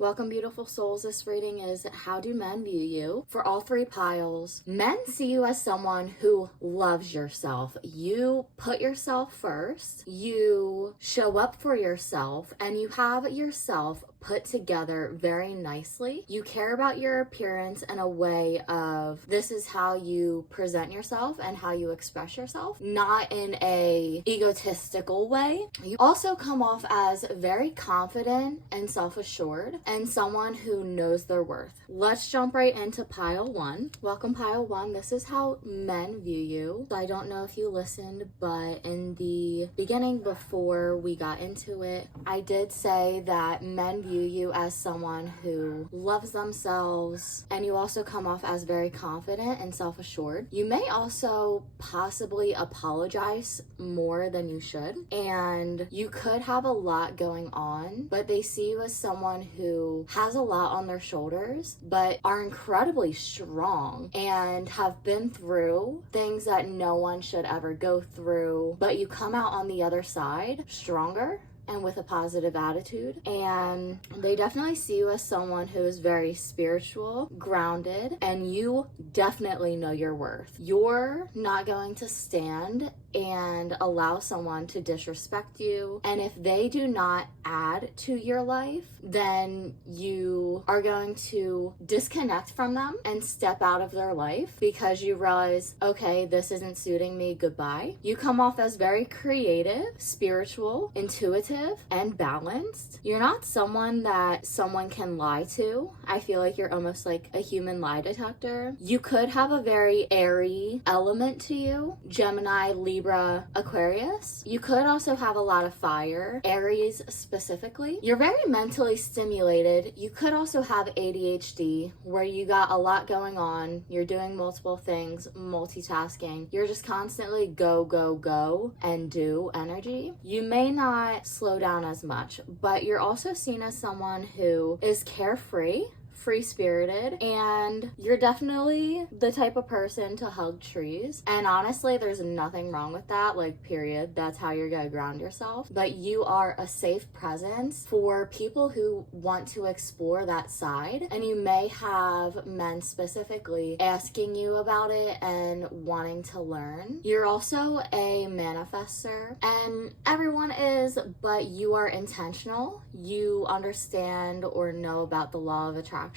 Welcome, beautiful souls. This reading is how do men view you? For all three piles, men see you as someone who loves yourself. You put yourself first, you show up for yourself, and you have yourself put together very nicely. You care about your appearance in a way of this is how you present yourself and how you express yourself, not in a egotistical way. You also come off as very confident and self-assured and someone who knows their worth. Let's jump right into pile one. Welcome, pile one. This is how men view you. So I don't know if you listened, but in the beginning before we got into it, I did say that men view you as someone who loves themselves, and you also come off as very confident and self-assured. You may also possibly apologize more than you should, and you could have a lot going on, but they see you as someone who has a lot on their shoulders, but are incredibly strong and have been through things that no one should ever go through, but you come out on the other side stronger and with a positive attitude. And they definitely see you as someone who is very spiritual, grounded, and you definitely know your worth. You're not going to stand and allow someone to disrespect you. And if they do not add to your life, then you are going to disconnect from them and step out of their life because you realize, okay, this isn't suiting me, goodbye. You come off as very creative, spiritual, intuitive, and balanced. You're not someone that someone can lie to. I feel like you're almost like a human lie detector. You could have a very airy element to you, Gemini, Libra, Aquarius. You could also have a lot of fire, Aries specifically. You're very mentally stimulated. You could also have ADHD, where you got a lot going on. You're doing multiple things, multitasking. You're just constantly go, go, go, and do energy. You may not slow down as much, but you're also seen as someone who is carefree, free-spirited, and you're definitely the type of person to hug trees. And honestly, there's nothing wrong with that, like, period. That's how you're gonna ground yourself. But you are a safe presence for people who want to explore that side, and you may have men specifically asking you about it and wanting to learn. You're also a manifester, and everyone is, but you are intentional. You understand or know about the law of attraction,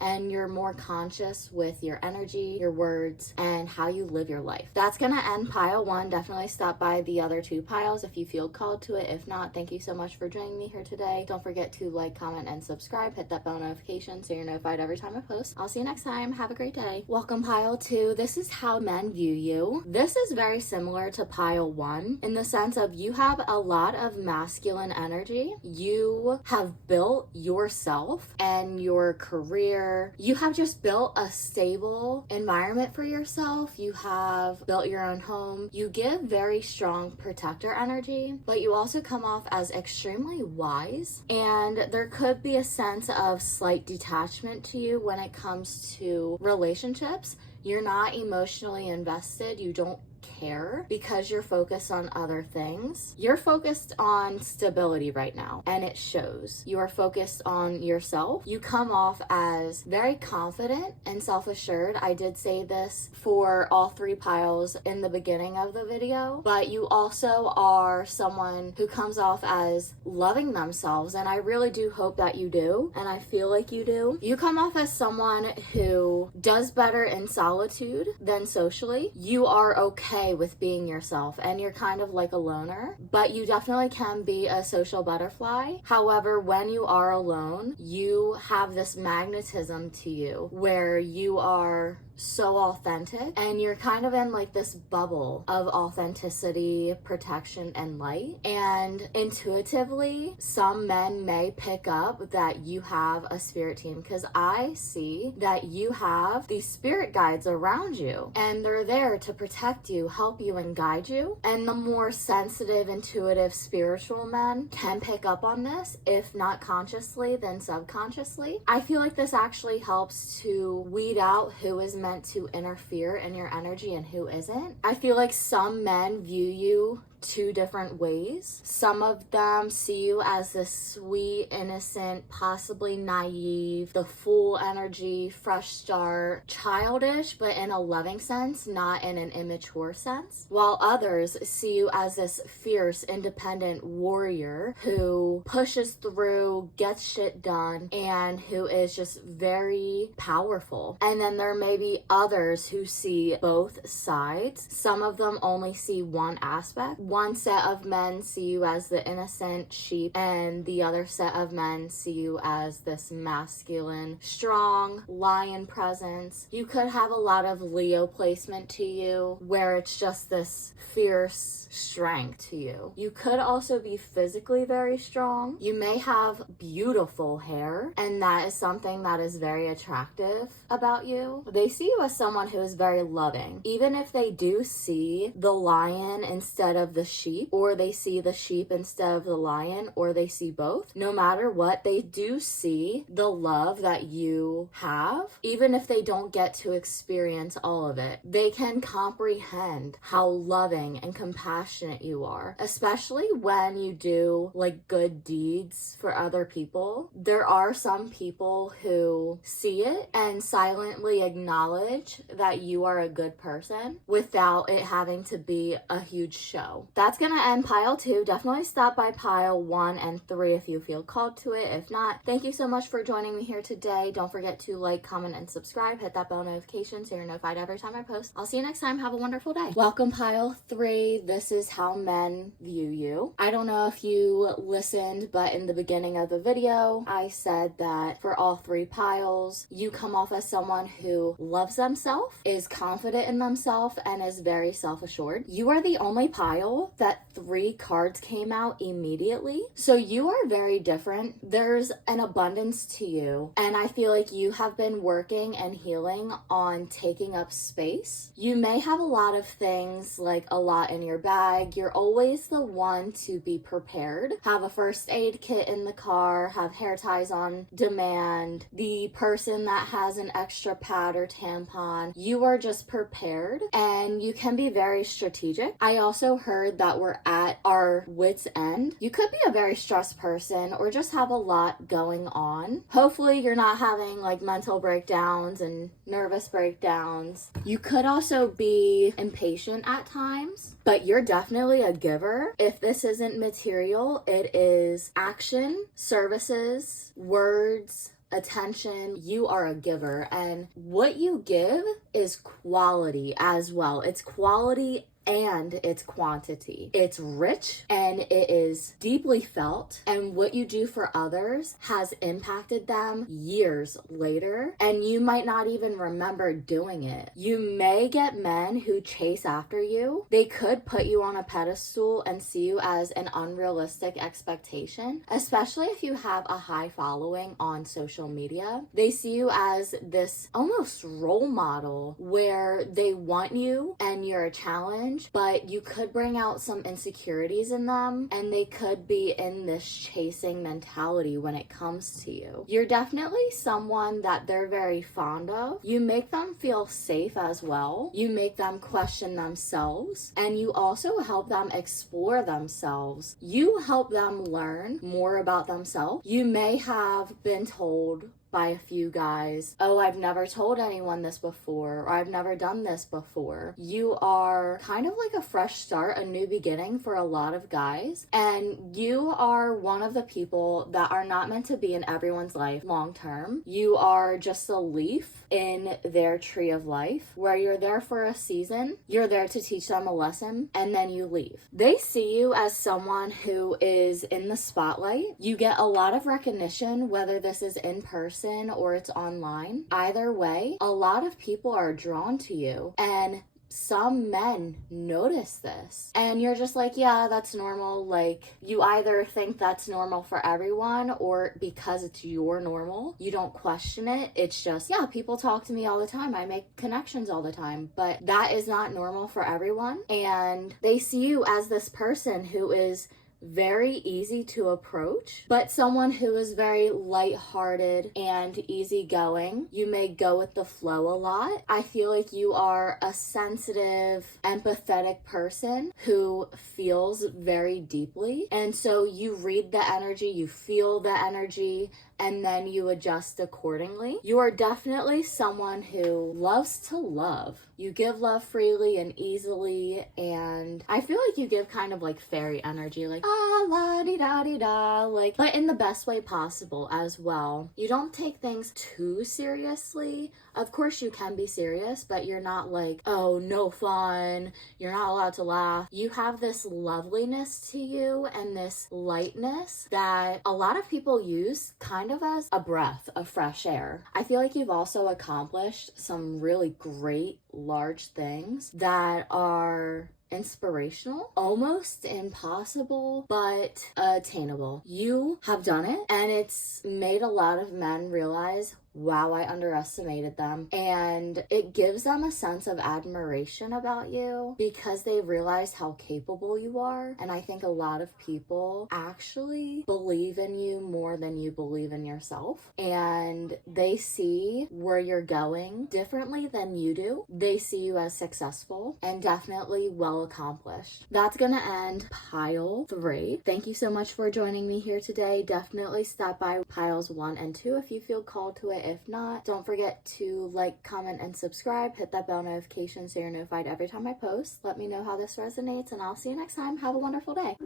and you're more conscious with your energy, your words, and how you live your life. That's gonna end pile one. Definitely stop by the other two piles if you feel called to it. If not, thank you so much for joining me here today. Don't forget to like, comment, and subscribe. Hit that bell notification so you're notified every time I post. I'll see you next time. Have a great day. Welcome, pile two. This is how men view you. This is very similar to pile one in the sense of you have a lot of masculine energy. You have built yourself and your career. You have just built a stable environment for yourself. You have built your own home. You give very strong protector energy, but you also come off as extremely wise, and there could be a sense of slight detachment to you when it comes to relationships. You're not emotionally invested. You don't care because you're focused on other things. You're focused on stability right now, and it shows. You are focused on yourself. You come off as very confident and self-assured. I did say this for all three piles in the beginning of the video, but you also are someone who comes off as loving themselves, and I really do hope that you do, and I feel like you do. You come off as someone who does better in solitude than socially. You are okay with being yourself, and you're kind of like a loner, but you definitely can be a social butterfly. However, when you are alone, you have this magnetism to you where you are so authentic, and you're kind of in like this bubble of authenticity, protection, and light. And intuitively, some men may pick up that you have a spirit team, because I see that you have these spirit guides around you, and they're there to protect you, help you, and guide you. And the more sensitive, intuitive, spiritual men can pick up on this, if not consciously, then subconsciously. I feel like this actually helps to weed out who is meant to interfere in your energy and who isn't. I feel like some men view you two different ways. Some of them see you as this sweet, innocent, possibly naive, the full energy, fresh start, childish, but in a loving sense, not in an immature sense. While others see you as this fierce, independent warrior who pushes through, gets shit done, and who is just very powerful. And then there may be others who see both sides. Some of them only see one aspect. One set of men see you as the innocent sheep, and the other set of men see you as this masculine, strong lion presence. You could have a lot of Leo placement to you, where it's just this fierce strength to you. You could also be physically very strong. You may have beautiful hair, and that is something that is very attractive about you. They see you as someone who is very loving. Even if they do see the lion instead of the sheep, or they see the sheep instead of the lion, or they see both, no matter what, they do see the love that you have. Even if they don't get to experience all of it, they can comprehend how loving and compassionate you are, especially when you do like good deeds for other people. There are some people who see it and silently acknowledge that you are a good person without it having to be a huge show. That's gonna end pile 2. Definitely stop by pile 1 and 3 if you feel called to it. If not, thank you so much for joining me here today. Don't forget to like, comment, and subscribe. Hit that bell notification so you're notified every time I post. I'll see you next time. Have a wonderful day. Welcome pile 3. This is how men view you. I don't know if you listened, but in the beginning of the video, I said that for all 3 piles, you come off as someone who loves themselves, is confident in themselves, and is very self-assured. You are the only pile that 3 cards came out immediately. So you are very different. There's an abundance to you, and I feel like you have been working and healing on taking up space. You may have a lot of things, like a lot in your bag. You're always the one to be prepared. Have a first aid kit in the car, have hair ties on demand, the person that has an extra pad or tampon. You are just prepared, and you can be very strategic. I also heard that we're at our wit's end. You could be a very stressed person or just have a lot going on. Hopefully you're not having like mental breakdowns and nervous breakdowns. You could also be impatient at times, but you're definitely a giver. If this isn't material, it is action, services, words, attention. You are a giver, and what you give is quality as well. It's quality and it's quantity. It's rich and it is deeply felt, and what you do for others has impacted them years later, and you might not even remember doing it. You may get men who chase after you. They could put you on a pedestal and see you as an unrealistic expectation, especially if you have a high following on social media. They see you as this almost role model where they want you and you're a challenge, but you could bring out some insecurities in them, and they could be in this chasing mentality when it comes to you. You're definitely someone that they're very fond of. You make them feel safe as well. You make them question themselves, and you also help them explore themselves. You help them learn more about themselves. You may have been told by a few guys, oh, I've never told anyone this before, or I've never done this before. You are kind of like a fresh start, a new beginning for a lot of guys, and you are one of the people that are not meant to be in everyone's life long term. You are just a leaf in their tree of life, where you're there for a season, you're there to teach them a lesson, and then you leave. They see you as someone who is in the spotlight. You get a lot of recognition, whether this is in person or it's online. Either way, a lot of people are drawn to you, and some men notice this, and you're just like, yeah, that's normal. Like, you either think that's normal for everyone, or because it's your normal, you don't question it. It's just, yeah, people talk to me all the time, I make connections all the time, but that is not normal for everyone. And they see you as this person who is very easy to approach, but someone who is very lighthearted and easygoing. You may go with the flow a lot. I feel like you are a sensitive, empathetic person who feels very deeply. And so you read the energy, you feel the energy, and then you adjust accordingly. You are definitely someone who loves to love. You give love freely and easily, and I feel like you give kind of like fairy energy, like la di da di da, like, but in the best way possible as well. You don't take things too seriously. Of course you can be serious, but you're not like, oh, no fun, you're not allowed to laugh. You have this loveliness to you and this lightness that a lot of people use kind of as a breath of fresh air. I feel like you've also accomplished some really great large things that are inspirational, almost impossible, but attainable. You have done it, and it's made a lot of men realize, wow, I underestimated them. And it gives them a sense of admiration about you because they realize how capable you are. And I think a lot of people actually believe in you more than you believe in yourself. And they see where you're going differently than you do. They see you as successful and definitely well accomplished. That's gonna end pile 3. Thank you so much for joining me here today. Definitely stop by piles 1 and 2 if you feel called to it. If not, don't forget to like, comment, and subscribe. Hit that bell notification so you're notified every time I post. Let me know how this resonates, and I'll see you next time. Have a wonderful day.